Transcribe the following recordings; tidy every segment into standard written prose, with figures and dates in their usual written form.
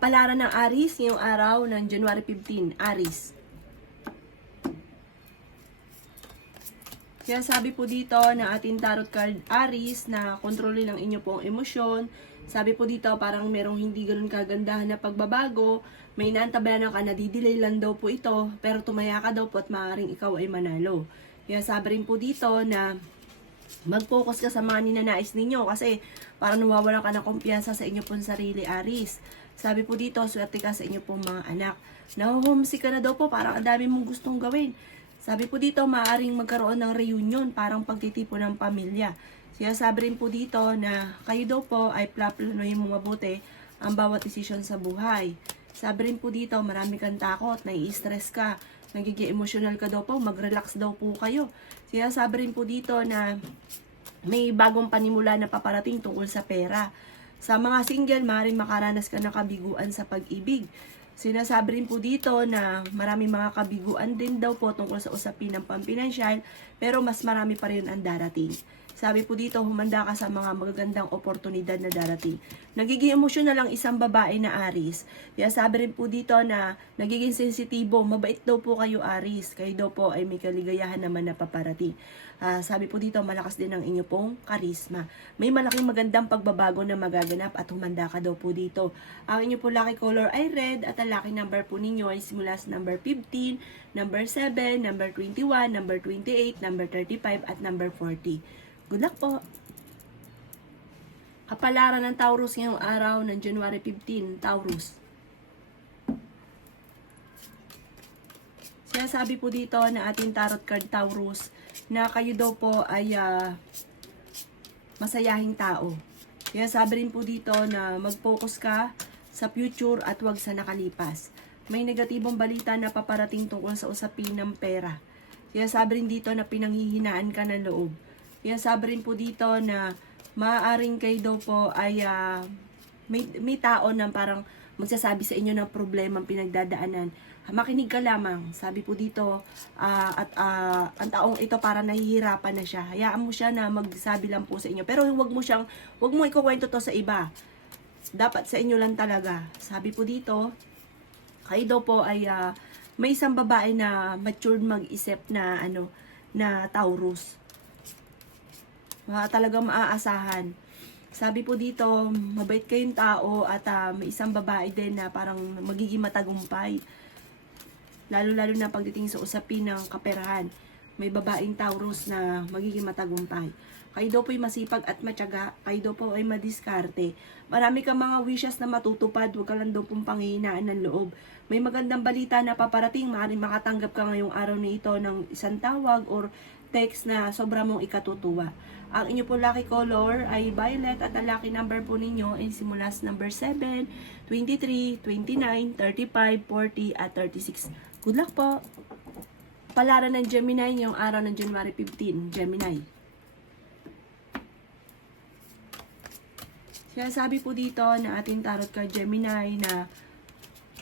Kapalaran ng Aries ngayong araw ng January 15, Aries. Kaya sabi po dito na ating tarot card Aries na kontrolin ang inyo pong emosyon. Sabi po dito parang merong hindi ganoon kagandahan na pagbabago. May naantabayanan ka na didelay lang daw po ito, pero tumaya ka daw po at maaaring ikaw ay manalo. Kaya sabi rin po dito na mag-focus ka sa mga ninanais ninyo kasi parang nawawalan ka ng kumpiyansa sa inyo pong sarili, Aries. Sabi po dito, swerte ka sa inyo pong mga anak. Nahuhumsik ka na daw po, parang ang dami mong gustong gawin. Sabi po dito, maaaring magkaroon ng reunion, parang pagtitipon ng pamilya. Kaya sabi rin po dito na kayo daw po ay plaplanuhin mo mabuti ang bawat desisyon sa buhay. Sabi rin po dito, marami kang takot, nai-stress ka, nagiging emotional ka daw po, mag-relax daw po kayo. Kaya sabi rin po dito na may bagong panimula na paparating tungkol sa pera. Sa mga single, maaaring makaranas ka ng kabiguan sa pag-ibig. Sinasabi rin po dito na maraming mga kabiguan din daw po tungkol sa usapin ng pampinansyal, pero mas marami pa rin ang darating. Sabi po dito, humanda ka sa mga magagandang oportunidad na darating. Nagiging emosyonal ang isang babae na Aries. Kaya sabi rin po dito na nagiging sensitibo, mabait daw po kayo Aries. Kayo daw po ay may kaligayahan naman na paparating. Sabi po dito, malakas din ang inyo pong karisma. May malaking magandang pagbabago na magaganap at humanda ka daw po dito. Ang inyo po lucky color ay red at ang lucky number po ninyo ay simula sa number 15, number 7, number 21, number 28, number 35 at number 40. Good luck po! Kapalaran ng Taurus ngayong araw ng January 15, Taurus. Sinasabi po dito na ating tarot card Taurus na kayo daw po ay masayahing tao. Kaya sabi rin po dito na mag-focus ka sa future at wag sa nakalipas. May negatibong balita na paparating tungkol sa usapin ng pera. Kaya sabi rin dito na pinanghihinaan ka ng loob. Kaya sabi rin po dito na maaaring kayo daw po ay may tao na parang magsasabi sa inyo ng problema ang pinagdadaanan. Makinig ka lamang. Sabi po dito, ang taong ito para nahihirapan na siya. Hayaan mo siya na magsabi lang po sa inyo. Pero wag mo ikukwento to sa iba. Dapat sa inyo lang talaga. Sabi po dito, kayo daw po ay may isang babae na matured mag-isip na na Taurus. Talagang maaasahan. Sabi po dito, mabait kayong tao at may isang babae din na parang magiging matagumpay. Lalo-lalo na pagdating sa usapin ng kaperahan. May babaeng Taurus na magiging matagumpay. Kayo daw po ay masipag at matyaga. Kayo daw po ay madiskarte. Marami kang mga wishes na matutupad. Huwag ka lang daw pong panghihinaan ng loob. May magandang balita na paparating. Maaaring makatanggap ka ngayong araw na ito ng isang tawag or text na sobra mong ikatutuwa. Ang inyo po lucky color ay violet at ang lucky number po ninyo ay simula sa number 7, 23, 29, 35, 40 at 36. Good luck po! Palaran ng Gemini ngayong araw ng January 15, Gemini. Kaya sabi po dito na ating tarot card Gemini na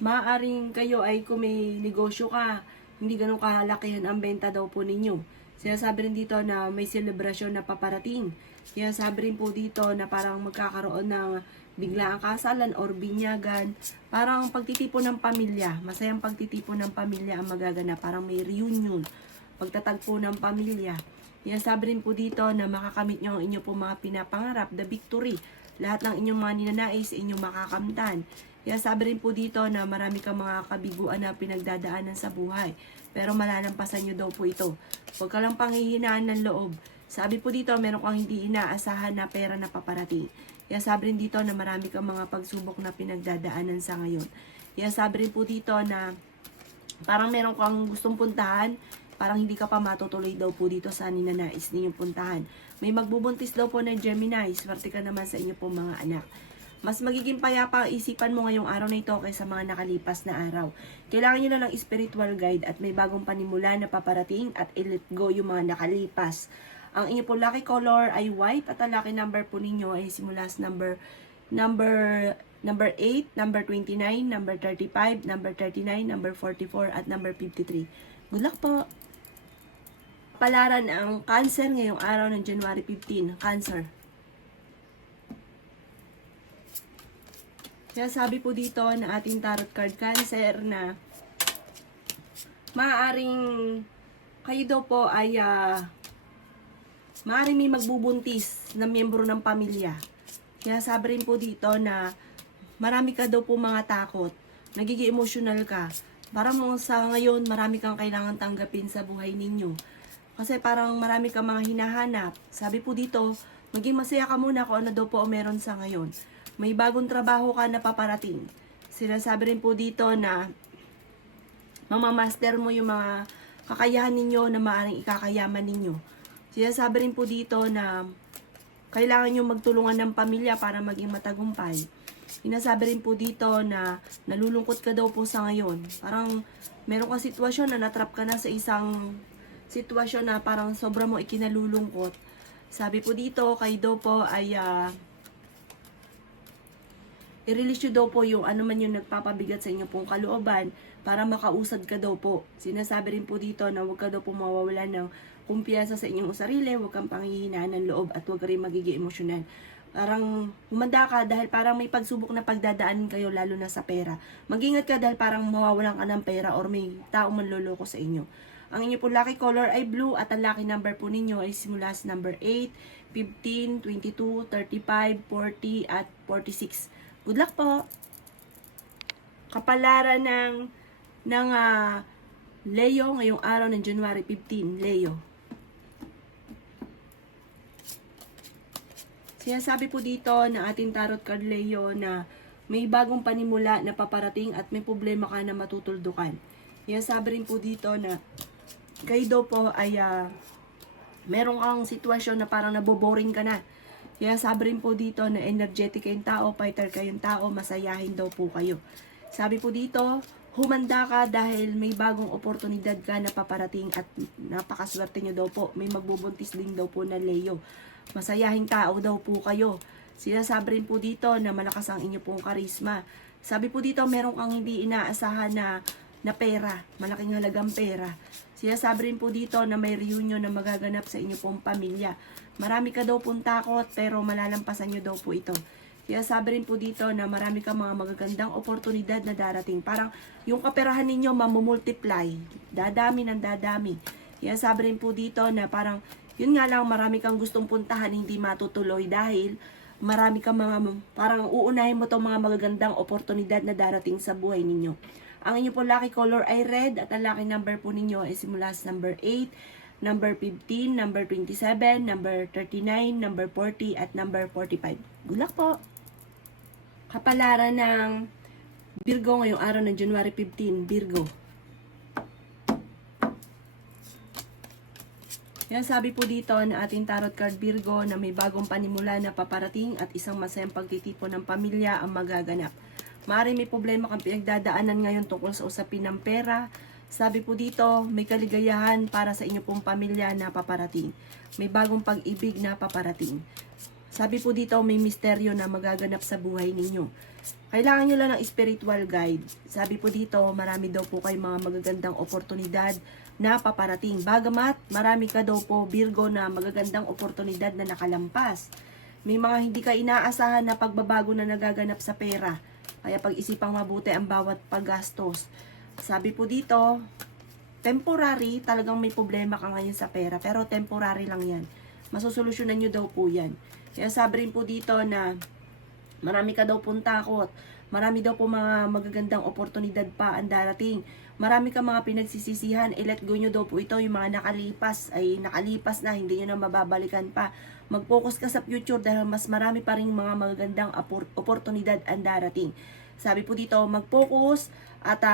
maaaring kayo ay kung may negosyo ka, hindi ganun kahalakihan ang benta daw po ninyo. Sinasabi rin dito na may selebrasyon na paparating. Sinasabi rin po dito na parang magkakaroon ng biglaang kasalan or binyagan. Parang pagtitipon ng pamilya. Masayang pagtitipon ng pamilya ang magaganap. Parang may reunion. Pagtatagpo ng pamilya. Sinasabi rin po dito na makakamit nyo ang inyo po mga pinapangarap, the victory. Lahat ng inyong mga ninanais, inyong makakamtan. Kaya sabi rin po dito na marami kang mga kabiguan na pinagdadaanan sa buhay. Pero malalampasan nyo daw po ito. Huwag ka lang panghihinaan ng loob. Sabi po dito, meron kang hindi inaasahan na pera na paparating. Kaya sabi rin dito na marami kang mga pagsubok na pinagdadaanan sa ngayon. Kaya sabi rin po dito na parang meron kang gustong puntahan, parang hindi ka pa matutuloy daw po dito sa ninanais ninyong puntahan. May magbubuntis daw po ng Gemini. Swerte ka naman sa inyo po mga anak. Mas magiging payapa ang isipan mo ngayong araw na ito kaysa mga nakalipas na araw. Kailangan nyo na ng spiritual guide at may bagong panimula na paparating at i-let go yung mga nakalipas. Ang inyo po lucky color ay white at ang lucky number po ninyo ay simula sa number 8, number 29, number 35, number 39, number 44 at number 53. Good luck po! Palaran ang Cancer ngayong araw ng January 15, Cancer. Kaya sabi po dito na ating tarot card Cancer na maaaring kayo daw po ay maaaring may magbubuntis na miyembro ng pamilya. Kaya sabi rin po dito na marami ka daw po mga takot, nagiging emotional ka. Parang sa ngayon, marami kang kailangan tanggapin sa buhay ninyo. Kasi parang marami kang mga hinahanap. Sabi po dito, maging masaya ka muna kung ano daw po meron sa ngayon. May bagong trabaho ka na paparating. Sinasabi rin po dito na mamamaster mo yung mga kakayahan ninyo na maaaring ikakayaman ninyo. Sinasabi rin po dito na kailangan nyo magtulungan ng pamilya para maging matagumpay. Sinasabi rin po dito na nalulungkot ka daw po sa ngayon. Parang meron kang sitwasyon na natrap ka na sa isang sitwasyon na parang sobra mo ikinalulungkot. Sabi po dito, kayo daw po ay i-release nyo daw po yung ano man yung nagpapabigat sa inyo pong kalooban para makausad ka daw po. Sinasabi rin po dito na huwag ka daw po mawawala ng kumpiyansa sa inyong sarili, huwag kang panghihinaan ng loob at huwag ka rin magiging emosyonal. Parang humanda ka dahil parang may pagsubok na pagdadaanin kayo lalo na sa pera. Mag-ingat ka dahil parang mawawalan ka ng pera or may taong manloloko sa inyo. Ang inyo po lucky color ay blue at ang lucky number po ninyo ay simula sa number 8, 15, 22, 35, 40 at 46. Good luck po! Kapalaran ng Leo ngayong araw ng January 15, Leo. Sinasabi po dito ng ating tarot card Leo na may bagong panimula na paparating at may problema ka na matutuldukan. Sinasabi rin po dito na kayo daw po ay meron kang sitwasyon na parang naboboring ka na. Sinasabi rin po dito na energetic kayong tao, fighter kayong tao, masayahin daw po kayo. Sabi po dito, humanda ka dahil may bagong oportunidad ka na paparating at napakaswerte nyo daw po. May magbubuntis din daw po na Leo. Masayahing tao daw po kayo. Sinasabi rin po dito na malakas ang inyo pong karisma. Sabi po dito, meron kang hindi inaasahan na pera. Malaking halagang pera. Sinasabi rin po dito na may reunion na magaganap sa inyo pong pamilya. Marami ka daw pong takot pero malalampasan nyo daw po ito. Sinasabi rin po dito na marami kang mga magagandang oportunidad na darating. Parang yung kaperahan ninyo mamumultiply. Dadami ng dadami. Sinasabi rin po dito na parang yun nga lang, marami kang gustong puntahan, hindi matutuloy dahil marami kang mga, parang uunahin mo itong mga magagandang oportunidad na darating sa buhay ninyo. Ang inyo po lucky color ay red at ang lucky number po ninyo ay simula sa number 8, number 15, number 27, number 39, number 40 at number 45. Good luck po! Kapalaran ng Virgo ngayong araw ng January 15, Virgo. Yan, sabi po dito na ating tarot card Virgo na may bagong panimula na paparating at isang masayang pagtitipon ng pamilya ang magaganap. Maaari may problema kang pinagdadaanan ngayon tungkol sa usapin ng pera. Sabi po dito, may kaligayahan para sa inyo pong pamilya na paparating. May bagong pag-ibig na paparating. Sabi po dito, may misteryo na magaganap sa buhay ninyo. Kailangan nyo lang ng spiritual guide. Sabi po dito, marami daw po kayong mga magagandang oportunidad na paparating. Bagamat, marami ka daw po, Virgo, na magagandang oportunidad na nakalampas. May mga hindi ka inaasahan na pagbabago na nagaganap sa pera. Kaya pag-isipang mabuti ang bawat paggastos. Sabi po dito, temporary, talagang may problema ka ngayon sa pera. Pero temporary lang yan. Masusolusyonan nyo daw po yan. Kaya sabi rin po dito na marami ka daw pong takot. Marami daw po mga magagandang oportunidad pa ang darating. Marami ka mga pinagsisisihan. I-let go nyo daw po ito. Yung mga nakalipas ay nakalipas na. Hindi nyo na mababalikan pa. Mag-focus ka sa future dahil mas marami pa rin mga magagandang oportunidad ang darating. Sabi po dito, mag-focus at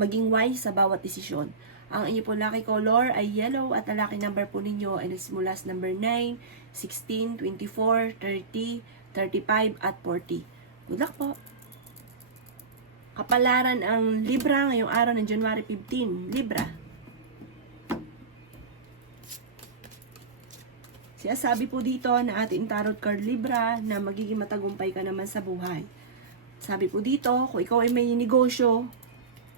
maging wise sa bawat desisyon. Ang inyo po lucky color ay yellow at ang lucky number po ninyo ay nagsimula sa number 9, 16, 24, 30, 35 at 40. Good luck po! Kapalaran ang Libra ngayong araw ng January 15. Libra. Sabi po dito na ating tarot card Libra na magiging matagumpay ka naman sa buhay. Sabi po dito, kung ikaw ay may negosyo,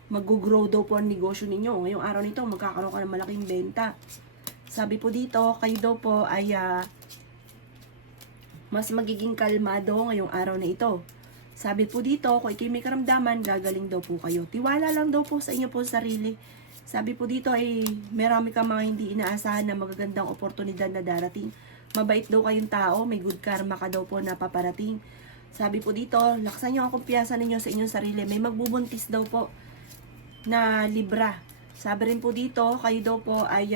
mag-grow daw po ang negosyo ninyo. Ngayong araw nito, magkakaroon ka ng malaking benta. Sabi po dito, kayo daw po ay mas magiging kalmado ngayong araw na ito. Sabi po dito, kung ikay may karamdaman, gagaling daw po kayo. Tiwala lang daw po sa inyo po sarili. Sabi po dito ay marami kang mga hindi inaasahan na magagandang oportunidad na darating. Mabait daw kayong tao, may good karma ka daw po na paparating. Sabi po dito, laksan nyo ang kumpiyansa ninyo sa inyong sarili. May magbubuntis daw po na Libra. Sabi rin po dito, kayo daw po ay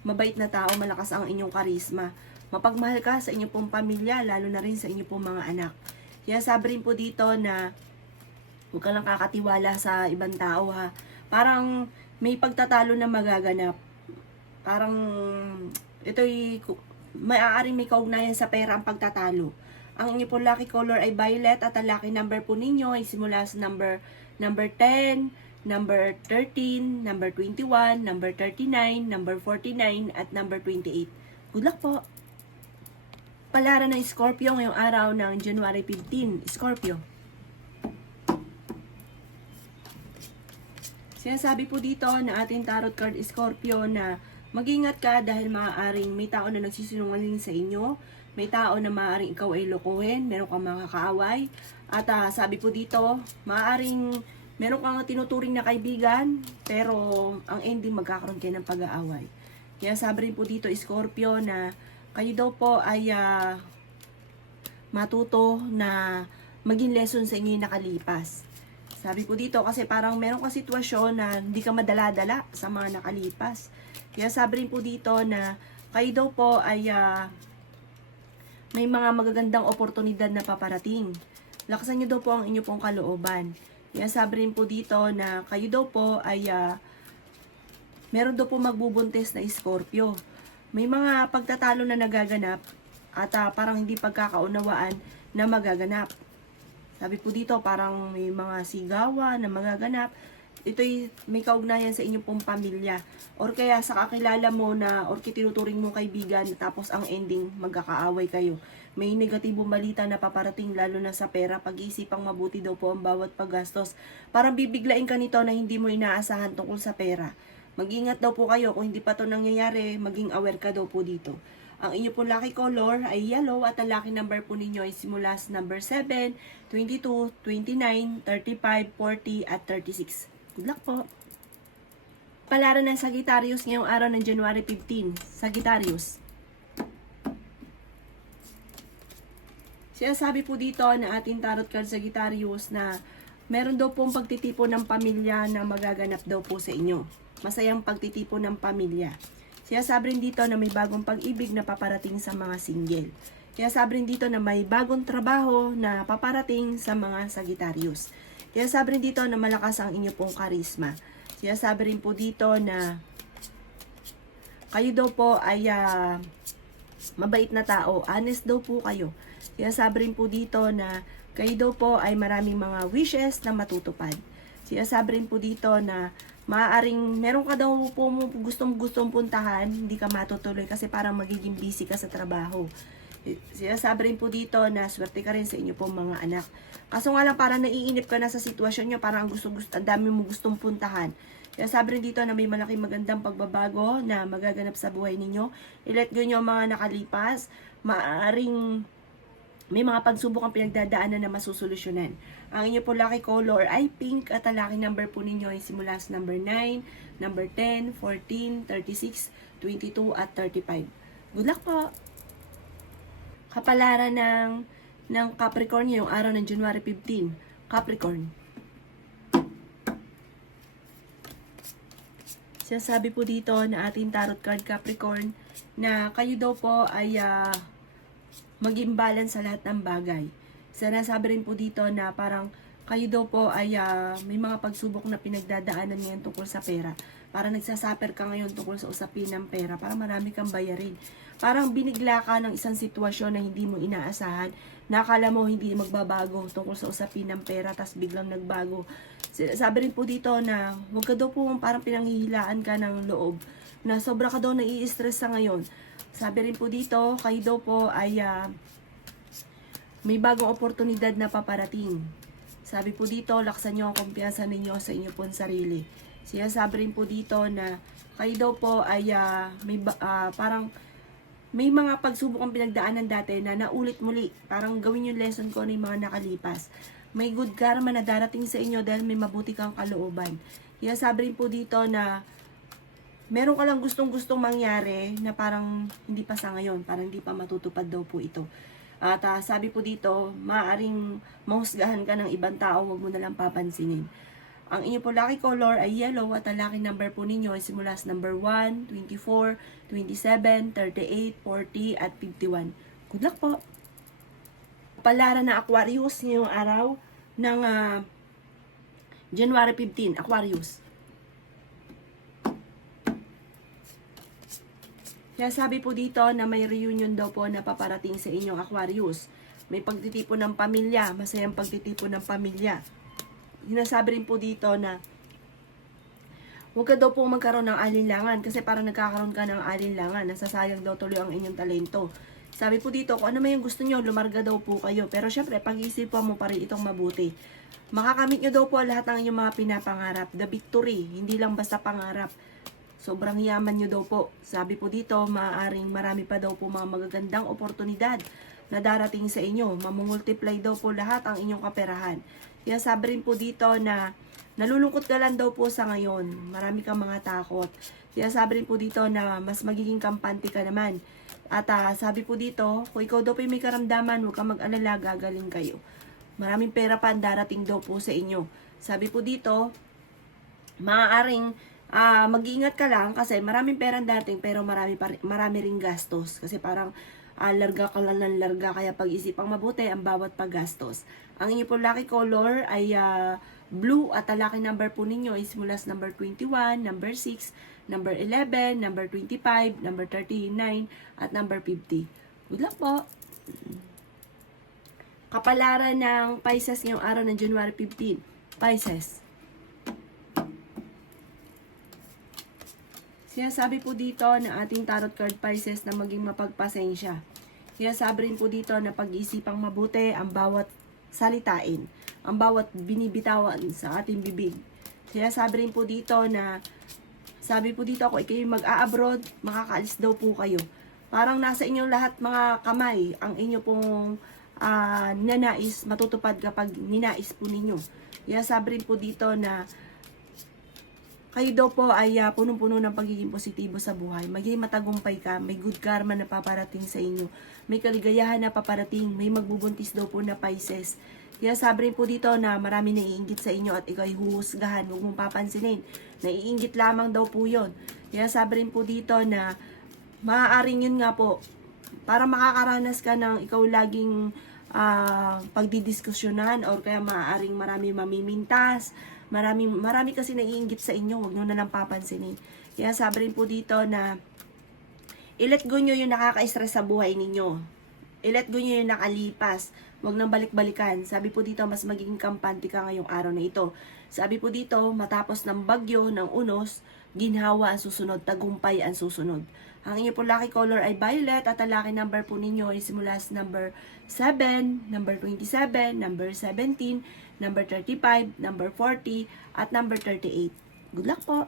mabait na tao, malakas ang inyong karisma. Mapagmahal ka sa inyong pong pamilya, lalo na rin sa inyong pong mga anak. Kaya sabi rin po dito na huwag ka lang kakatiwala sa ibang tao ha. Parang may pagtatalo na magaganap. Parang ito'y maaaring may kaugnayan sa pera ang pagtatalo. Ang inyo po lucky color ay violet at ang lucky number po ninyo ay simula sa number 10, number 13, number 21, number 39, number 49, at number 28. Good luck po! Palaran ng Scorpio ngayong araw ng January 15. Scorpio. Sinasabi po dito na ating tarot card Scorpio na mag-ingat ka dahil maaaring may tao na nagsisinungaling sa inyo, may tao na maaaring ikaw ay lokohin, meron kang mga kaaway, at sabi po dito, maaaring meron kang tinuturing na kaibigan, pero ang ending magkakaroon kayo ng pag-aaway. Kaya sabi rin po dito Scorpio na kayo daw po ay matuto na maging lesson sa inyo yung nakalipas. Sabi po dito kasi parang meron kang sitwasyon na hindi ka madala-dala sa mga nakalipas. Kaya sabi rin po dito na kayo daw po ay may mga magagandang oportunidad na paparating. Lakasan niyo daw po ang inyo pong kalooban. Kaya sabi rin po dito na kayo daw po ay meron daw po magbubuntis na Scorpio. May mga pagtatalo na nagaganap at parang hindi pagkakaunawaan na magaganap. Sabi po dito, parang may mga sigawan na magaganap. Ito'y may kaugnayan sa inyong pong pamilya. Or kaya sa kakilala mo na, or tinuturing mo kaibigan, tapos ang ending, magkakaaway kayo. May negatibong balita na paparating, lalo na sa pera. Pag-iisipang mabuti daw po ang bawat paggastos. Parang bibiglain ka nito na hindi mo inaasahan tungkol sa pera. Mag-ingat daw po kayo. Kung hindi pa to nangyayari, maging aware ka daw po dito. Ang inyo po lucky color ay yellow at ang lucky number po ninyo ay simula sa number 7, 22, 29, 35, 40 at 36. Good luck po! Palaran ng Sagittarius ngayong araw ng January 15. Sagittarius. Sinasabi po dito na ating tarot card Sagittarius na meron daw pong pagtitipon ng pamilya na magaganap daw po sa inyo. Masayang pagtitipon ng pamilya. Kaya sabi rin dito na may bagong pag-ibig na paparating sa mga single. Kaya sabi rin dito na may bagong trabaho na paparating sa mga Sagittarius. Kaya sabi rin dito na malakas ang inyo pong karisma. Kaya sabi rin po dito na kayo daw po ay mabait na tao. Honest daw po kayo. Kaya sabi rin po dito na kayo daw po ay maraming mga wishes na matutupad. Kaya sabi rin po dito na maaaring meron ka daw po gustong puntahan, hindi ka matutuloy kasi parang magiging busy ka sa trabaho. Sinasabi rin po dito na swerte ka rin sa inyo pong mga anak. Kaso nga lang parang naiinip ka na sa sitwasyon nyo, parang ang dami mo gustong puntahan. Kaya sabi rin dito na may malaking magandang pagbabago na magaganap sa buhay ninyo. I-let go nyo ang mga nakalipas. Maaaring may mga pagsubok ang pinagdadaanan na masusolusyonan. Ang inyo po lucky color ay pink at ang lucky number po ninyo ay simula sa number 9, number 10, 14, 36, 22 at 35. Good luck po! Kapalaran ng Capricorn ngayong araw ng January 15. Capricorn. Sinasabi po dito na ating tarot card Capricorn na kayo daw po ay maging balance sa lahat ng bagay. Sinasabi rin po dito na parang kayo daw po ay may mga pagsubok na pinagdadaanan ngayon tungkol sa pera. Parang nagsasaper ka ngayon tungkol sa usapin ng pera para marami kang bayarin. Parang binigla ka ng isang sitwasyon na hindi mo inaasahan. Nakala mo hindi magbabago tungkol sa usapin ng pera, tas biglang nagbago. Sabi rin po dito na huwag ka daw po parang pinanghihilaan ka ng loob. Na sobra ka daw nai-stress sa ngayon. Sabi rin po dito, kayo daw po ay may bagong oportunidad na paparating. Sabi po dito, laksan nyo ang kumpiyansa ninyo sa inyo pong sarili. Sinasabi rin po dito na kayo daw po ay parang may mga pagsubok ang pinagdaanan dati na naulit muli. Parang gawin yung lesson ko ng mga nakalipas. may good karma na darating sa inyo dahil may mabuti kang kalooban. Kaya sabi rin po dito na meron ka lang gustong-gustong mangyari na parang hindi pa sa ngayon, parang hindi pa matutupad daw po ito. At sabi po dito, maaaring mahusgahan ka ng ibang tao, huwag mo na lang papansinin. Ang inyo po lucky color ay yellow at ang lucky number po ninyo ay simula sa number 1, 24, 27, 38, 40 at 51. Good luck po! Palaran na Aquarius ngayong araw ng January 15, Aquarius. Kaya sabi po dito na may reunion daw po na paparating sa inyong Aquarius. May pagtitipon ng pamilya, masayang pagtitipon ng pamilya. Sinasabi rin po dito na huwag ka daw po magkaroon ng alinlangan kasi parang nagkakaroon ka ng alinlangan, nasasayang daw tuloy ang inyong talento. Sabi po dito, kung ano man yung gusto nyo, lumarga daw po kayo. Pero syempre, pag-isipan mo pa rin itong mabuti. Makakamit nyo daw po lahat ng inyong mga pinapangarap. The victory, hindi lang basta pangarap. Sobrang yaman nyo daw po. Sabi po dito, maaaring marami pa daw po mga magagandang oportunidad na darating sa inyo. Mamumultiply daw po lahat ang inyong kaperahan. Kaya sabi rin po dito na nalulungkot ka lang daw po sa ngayon. Marami kang mga takot. Kaya sabi rin po dito na mas magiging kampante ka naman. At sabi po dito, kung ikaw daw po may karamdaman, huwag kang mag-alala, gagaling kayo. Maraming pera pa ang darating daw po sa inyo. Sabi po dito, maaaring mag-iingat ka lang kasi maraming pera ang darating pero marami ring gastos. Kasi parang larga ka lang ng larga, kaya pag-isipang mabuti ang bawat paggastos. Ang inyo po lucky color ay blue at ang lucky number po ninyo is mula sa number 21, number 6, number 11, number 25, number 39, at number 50. Good luck po! Kapalaran ng Pisces ngayong araw ng January 15. Pisces. Sinasabi po dito na ating tarot card Pisces na maging mapagpasensya. Sinasabi rin po dito na pag-iisipang mabuti ang bawat salitain, ang bawat binibitawan sa ating bibig. Sinasabi rin po dito na sabi po dito, kung kayo mag-a-abroad, makakaalis daw po kayo. Parang nasa inyong lahat mga kamay, ang inyo pong ninanais matutupad kapag ninais po ninyo. Kaya sabi rin po dito na kayo daw po ay punong-puno ng pagiging positibo sa buhay. Magiging matagumpay ka, may good karma na paparating sa inyo. May kaligayahan na paparating, may magbubuntis daw po na Pisces. Kaya sabi rin po dito na marami naiinggit sa inyo at ikaw ay huhusgahan, huwag mong papansinin. Naiinggit lamang daw po yun. Kaya sabi rin po dito na maaaring yun nga po, para makakaranas ka ng ikaw laging pagdidiskusyonan or kaya maaaring marami mamimintas, marami kasi naiinggit sa inyo, huwag nyo na lang papansinin. Kaya sabi rin po dito na i-let go nyo yung nakaka-stress sa buhay ninyo. I-let go nyo yung nakalipas. Huwag nang balik-balikan. Sabi po dito, mas magiging kampante ka ngayong araw na ito. Sabi po dito, matapos ng bagyo, ng unos, ginhawa ang susunod, tagumpay ang susunod. Ang inyo po lucky color ay violet at ang lucky number po ninyo ay simula sa number 7, number 27, number 17, number 35, number 40, at number 38. Good luck po!